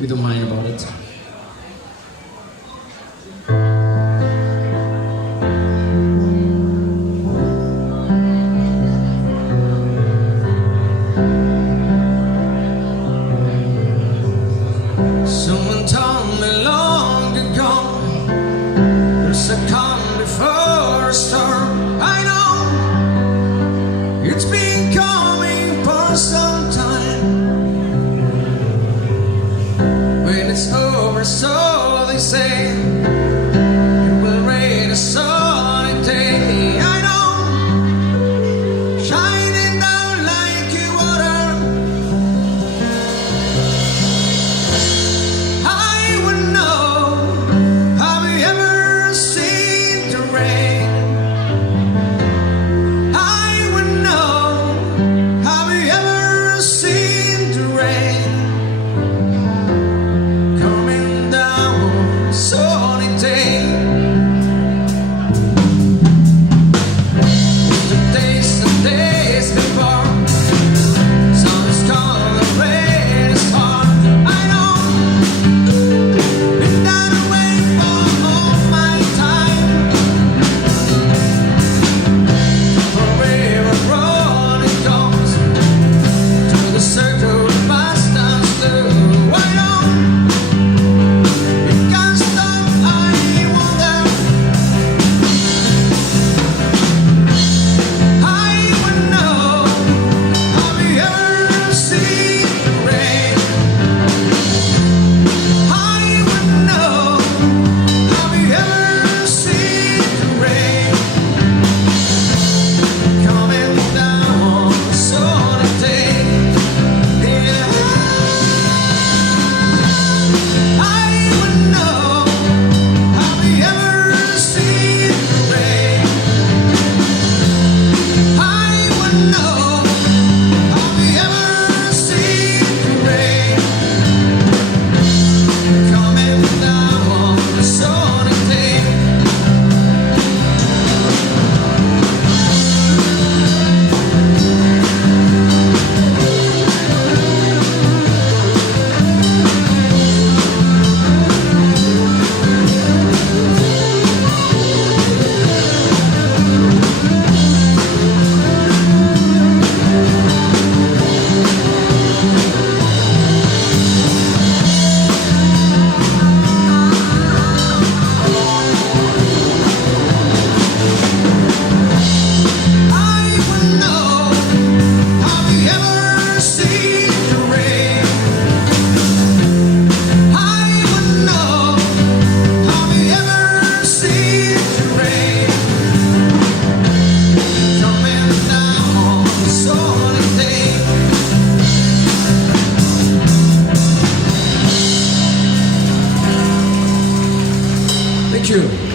We don't mind about it. Someone told me long ago there's a calm before a storm. I know it's been coming for some time. When it's over, so they say, it will rain a sunny day. I know, shining down like water. I would know, have you ever seen the rain? I would know, have you ever seen the rain? Coming down sunny day. The days before sun's gonna rain is hard. I know, been that way for all my time. Forever running comes to the circle fast and slow. I know it can't stop. I wonder, I would know, have you ever seen the rain? I would know, have you ever seen the rain? Coming down on a sunny day. Yeah. I would know, have you ever seen the rain? I would know, have you ever seen the rain? Coming down on a sunny day. I would know, have you ever seen the rain? I would know, have you ever seen the rain? Coming down on a sunny day. Thank you.